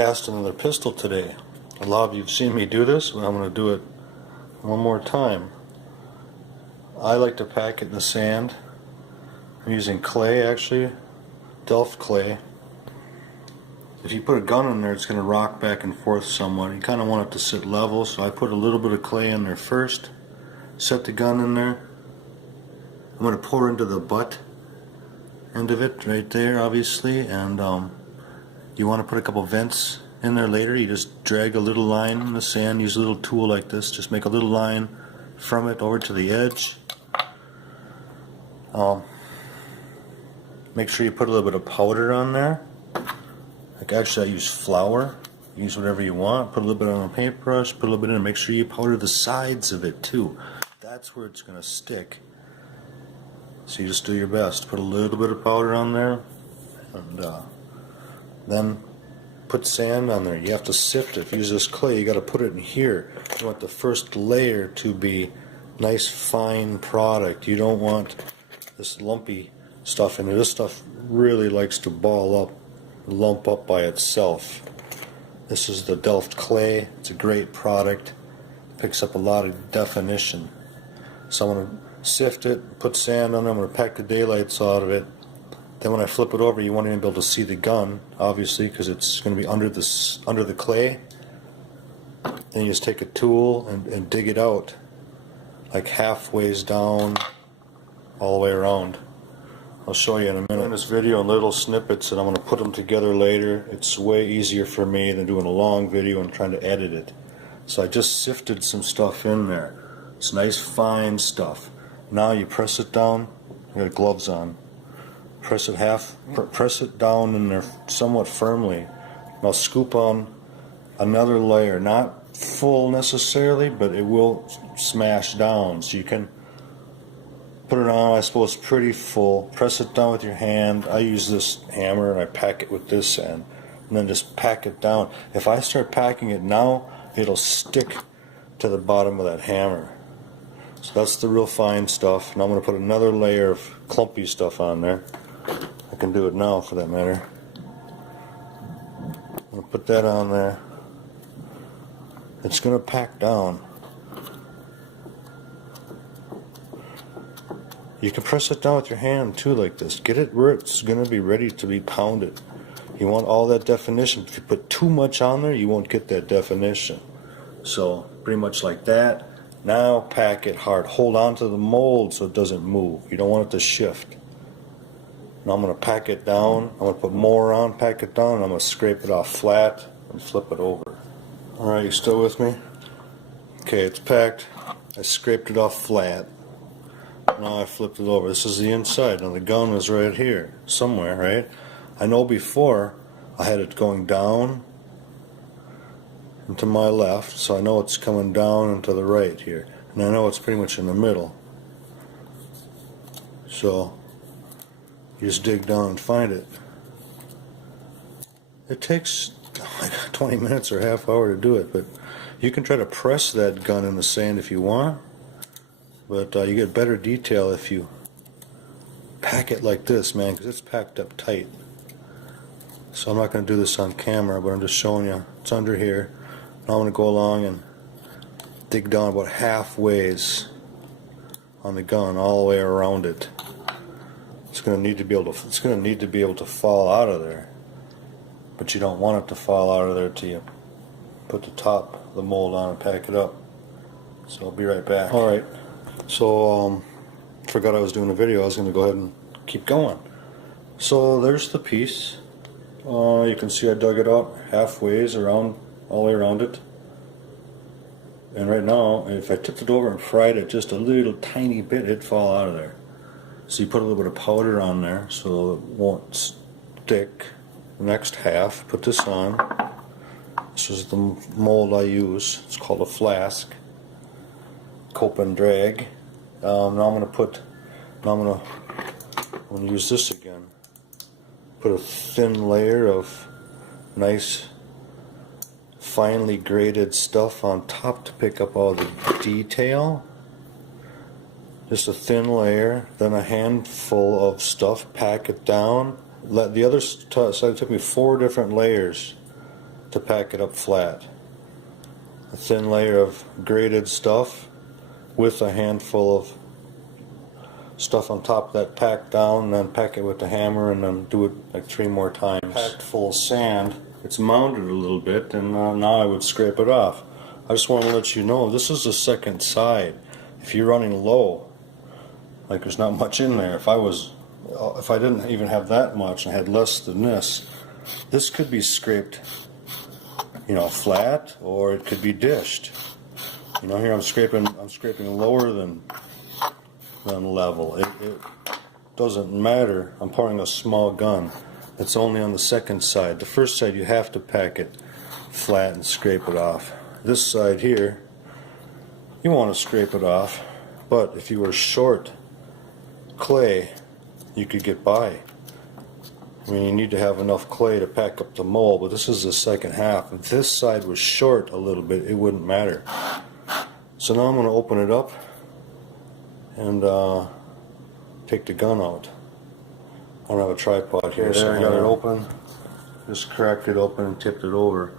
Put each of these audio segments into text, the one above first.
cast another pistol today. A lot of you have seen me do this, but I'm going to do it one more time. I like to pack it in the sand. I'm using clay, actually, Delft clay. If you put a gun in there, it's going to rock back and forth somewhat. You kind of want it to sit level, so I put a little bit of clay in there first. Set the gun in there. I'm going to pour into the butt end of it right there, obviously, and you want to put a couple vents in there later. You just drag a little line in the sand, use a little tool like this, just make a little line from it over to the edge. Make sure you put a little bit of powder on there. Like, actually, I use flour. Use whatever you want. Put a little bit on a paintbrush, put a little bit in. Make sure you powder the sides of it too. That's where it's going to stick. So you just do your best. Put a little bit of powder on there, and then put sand on there. You have to sift it. Use this clay. You got to put it in here. You want the first layer to be nice, fine product. You don't want this lumpy stuff in there. This stuff really likes to ball up, lump up by itself. This is the Delft clay. It's a great product. Picks up a lot of definition. So I'm going to sift it, put sand on it. I'm going to pack the daylights out of it. Then when I flip it over, you want to be able to see the gun, obviously, because it's going to be under the clay. Then you just take a tool and dig it out, like halfways down, all the way around. I'll show you in a minute. In this video in little snippets, and I'm going to put them together later. It's way easier for me than doing a long video and trying to edit it. So I just sifted some stuff in there. It's nice, fine stuff. Now you press it down. I got gloves on. Press it down in there somewhat firmly. Now scoop on another layer, not full necessarily, but it will smash down. So you can put it on, I suppose, pretty full. Press it down with your hand. I use this hammer and I pack it with this end, and then just pack it down. If I start packing it now, it'll stick to the bottom of that hammer. So that's the real fine stuff. Now I'm going to put another layer of clumpy stuff on there. I can do it now, for that matter. I'm going to put that on there. It's going to pack down. You can press it down with your hand too, like this. Get it where it's going to be ready to be pounded. You want all that definition. If you put too much on there, you won't get that definition. So pretty much like that. Now pack it hard. Hold on to the mold so it doesn't move. You don't want it to shift. Now I'm going to pack it down. I'm going to put more on, pack it down, and I'm going to scrape it off flat and flip it over. Alright, you still with me? Okay, it's packed. I scraped it off flat. Now I flipped it over. This is the inside. Now the gun is right here, somewhere, right? I know before I had it going down and to my left, so I know it's coming down and to the right here. And I know it's pretty much in the middle. So you just dig down and find it. It takes like 20 minutes or half hour to do it, but you can try to press that gun in the sand if you want. But you get better detail if you pack it like this, man, because it's packed up tight. So I'm not going to do this on camera, but I'm just showing you. It's under here. Now I'm going to go along and dig down about halfways on the gun, all the way around it. It's going to need to be able to fall out of there, but you don't want it to fall out of there till you put the top of the mold on and pack it up. So I'll be right back. All right. So, forgot I was doing a video. I was going to go ahead and keep going. So there's the piece. You can see I dug it up halfways around, all the way around it. And right now, if I tipped it over and fried it just a little tiny bit, it'd fall out of there. So you put a little bit of powder on there so it won't stick. The next half, put this on. This is the mold I use. It's called a flask. Cope and drag. Now I'm going to use this again. Put a thin layer of nice, finely graded stuff on top to pick up all the detail. Just a thin layer, then a handful of stuff, pack it down. Let the other side, it took me 4 different layers to pack it up flat. A thin layer of grated stuff with a handful of stuff on top of that packed down, and then pack it with the hammer and then do it like 3 more times. Packed full of sand. It's mounded a little bit, and now I would scrape it off. I just want to let you know this is the second side. If you're running low, like there's not much in there, if I didn't even have that much and had less than this could be scraped, you know, flat, or it could be dished. You know, here I'm scraping lower than level. It doesn't matter. I'm pouring a small gun. It's only on the second side. The first side you have to pack it flat and scrape it off. This side here, you want to scrape it off, but if you were short clay, you could get by. I mean, you need to have enough clay to pack up the mold, but this is the second half. If this side was short a little bit, it wouldn't matter. So now I'm going to open it up and take the gun out. I don't have a tripod here, so I got it open. Just cracked it open and tipped it over.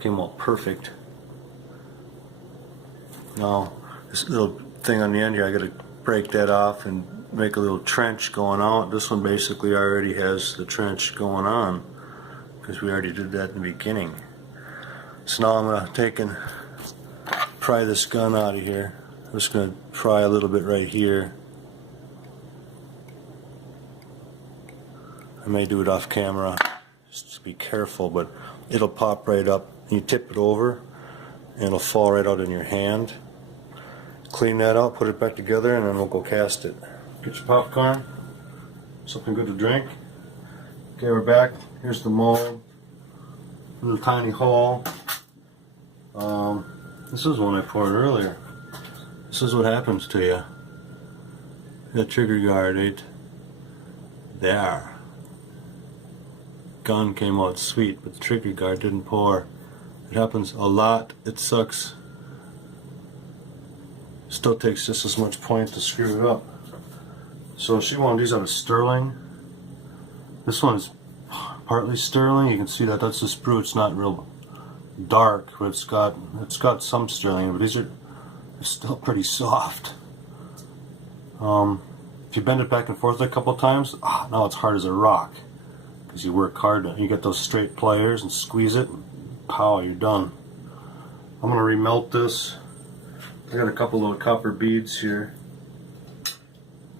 Came out perfect. Now, this little thing on the end here, I got to break that off and make a little trench going out. This one basically already has the trench going on because we already did that in the beginning. So now I'm going to take and pry this gun out of here. I'm just going to pry a little bit right here. I may do it off camera, just to be careful, but it'll pop right up. You tip it over and it'll fall right out in your hand. Clean that out, put it back together, and then we'll go cast it. Get your popcorn, something good to drink. Okay, we're back. Here's the mold. Little tiny hole. This is one I poured earlier. This is what happens to you. The trigger guard ain't there. Gun came out sweet, but the trigger guard didn't pour. It happens a lot. It sucks. Still takes just as much point to screw it up. So she wanted these out of sterling. This one's partly sterling. You can see that that's the sprue. It's not real dark, but it's got some sterling, but these are still pretty soft. If you bend it back and forth a couple times, now it's hard as a rock because you work hard. You get those straight pliers and squeeze it, and pow, you're done. I'm gonna remelt this. I got a couple little copper beads here,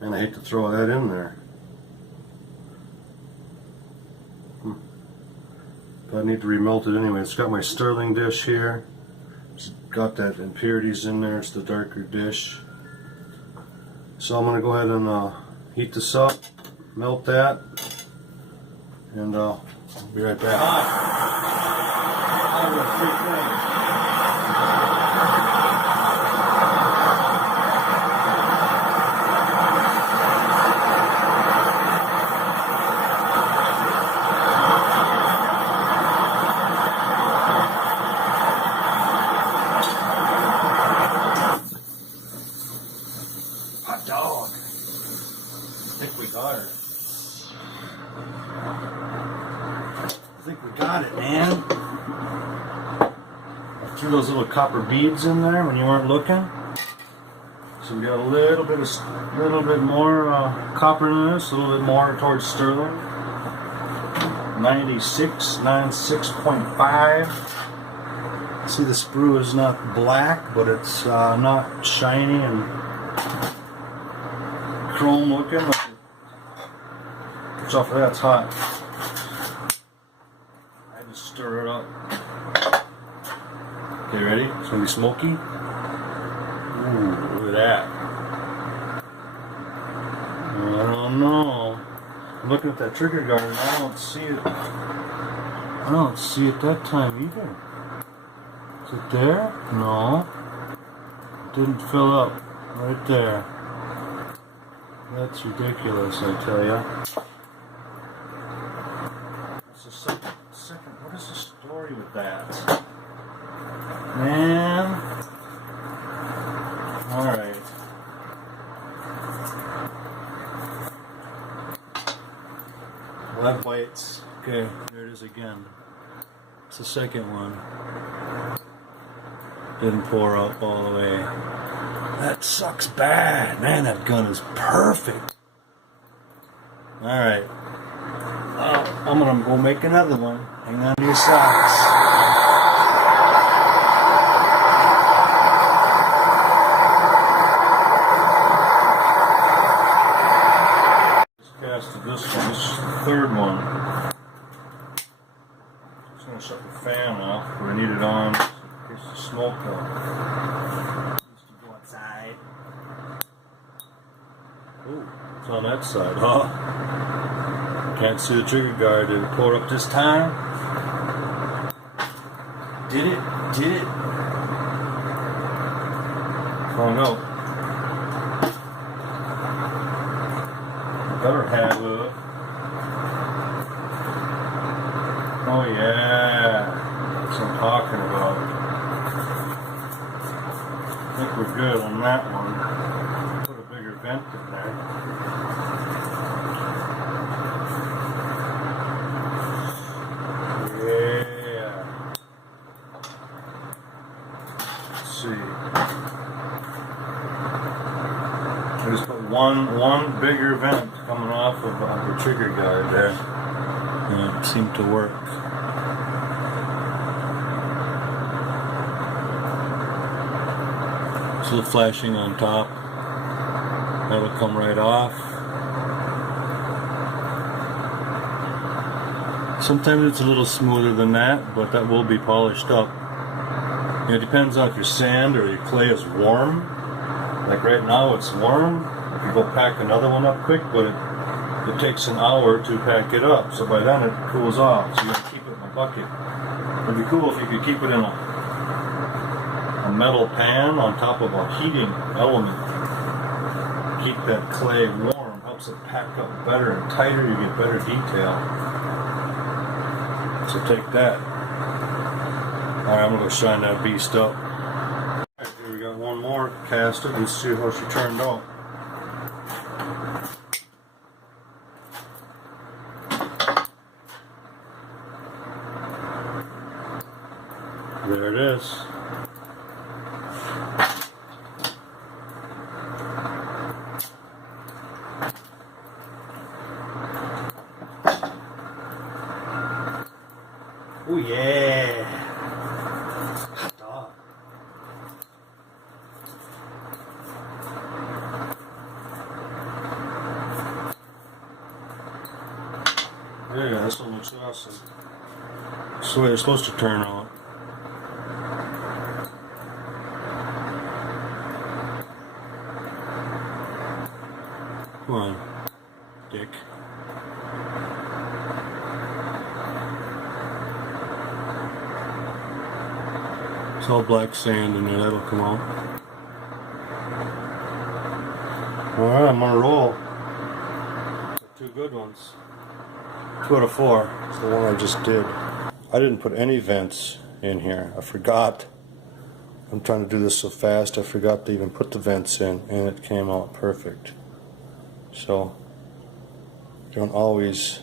and I hate to throw that in there. But I need to remelt it anyway. It's got my sterling dish here. It's got that impurities in there. It's the darker dish. So I'm going to go ahead and heat this up, melt that, and I'll be right back. Hot dog. I think we got her. I think we got it, man. I threw those little copper beads in there when you weren't looking. So we got a little bit more copper in this, a little bit more towards sterling. 96.5. See, the sprue is not black, but it's not shiny and chrome looking. Watch out for that, it's hot. I just stir it up. Okay, ready? It's gonna be smoky. Ooh, look at that. I don't know. I'm looking at that trigger guard and I don't see it. I don't see it that time either. Is it there? No. It didn't fill up. Right there. That's ridiculous, I tell ya. That's the second. What is the story with that? Man. Alright. Lead weights. Okay, there it is again. It's the second one. Didn't pour up all the way. That sucks bad. Man, that gun is perfect. Alright. I'm gonna go make another one. Hang on to your socks. Casted this one. This is the third one. Just gonna shut the fan off. We need it on. In case the smoke out. Just to go outside. Ooh, it's on that side, huh? Can't see the trigger guard. Did it pour up this time? Did it? Did it? Oh no. Better have it. Oh yeah. That's what I'm talking about. I think we're good on that one. Put a bigger vent in there. Yeah. Let's see. I just put one bigger vent coming off of the trigger guard there. And it seemed to work. So the flashing on top, that'll come right off. Sometimes it's a little smoother than that, but that will be polished up. It depends on if your sand or your clay is warm. Like right now it's warm. You go pack another one up quick, but it takes an hour to pack it up. So by then it cools off. So you have to keep it in a bucket. It'd be cool if you could keep it in a metal pan on top of a heating element. Keep that clay warm. Helps it pack up better and tighter. You get better detail. So take that. Alright, I'm going to shine that beast up. Alright, here we got one more casted. Let's see how she turned out. There it is. Oh yeah! Hot dog. There you go, this one looks awesome. That's the way it's supposed to turn out. Come on, dick. It's all black sand in there, that'll come out. Alright, I'm on a roll. Two good ones. 2 out of 4. It's the one I just did. I didn't put any vents in here. I forgot. I'm trying to do this so fast, I forgot to even put the vents in, and it came out perfect. So, you don't always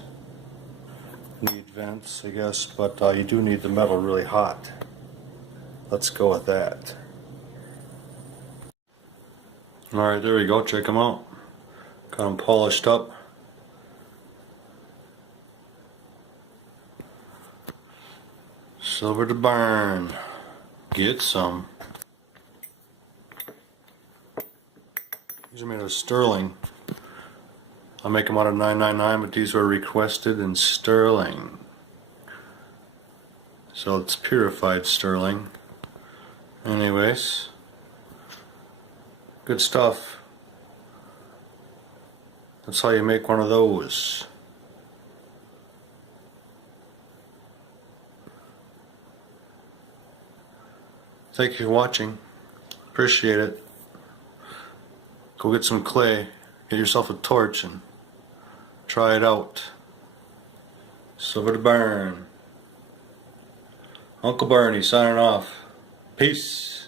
need vents, I guess, but you do need the metal really hot. Let's go with that. Alright, there we go. Check them out. Got them polished up. Silver to burn. Get some. These are made of sterling. I'll make them out of 999, but these were requested in sterling. So it's purified sterling. Anyways, good stuff. That's how you make one of those. Thank you for watching. Appreciate it. Go get some clay, get yourself a torch and try it out. Silver to burn. Uncle Bernie signing off. Peace.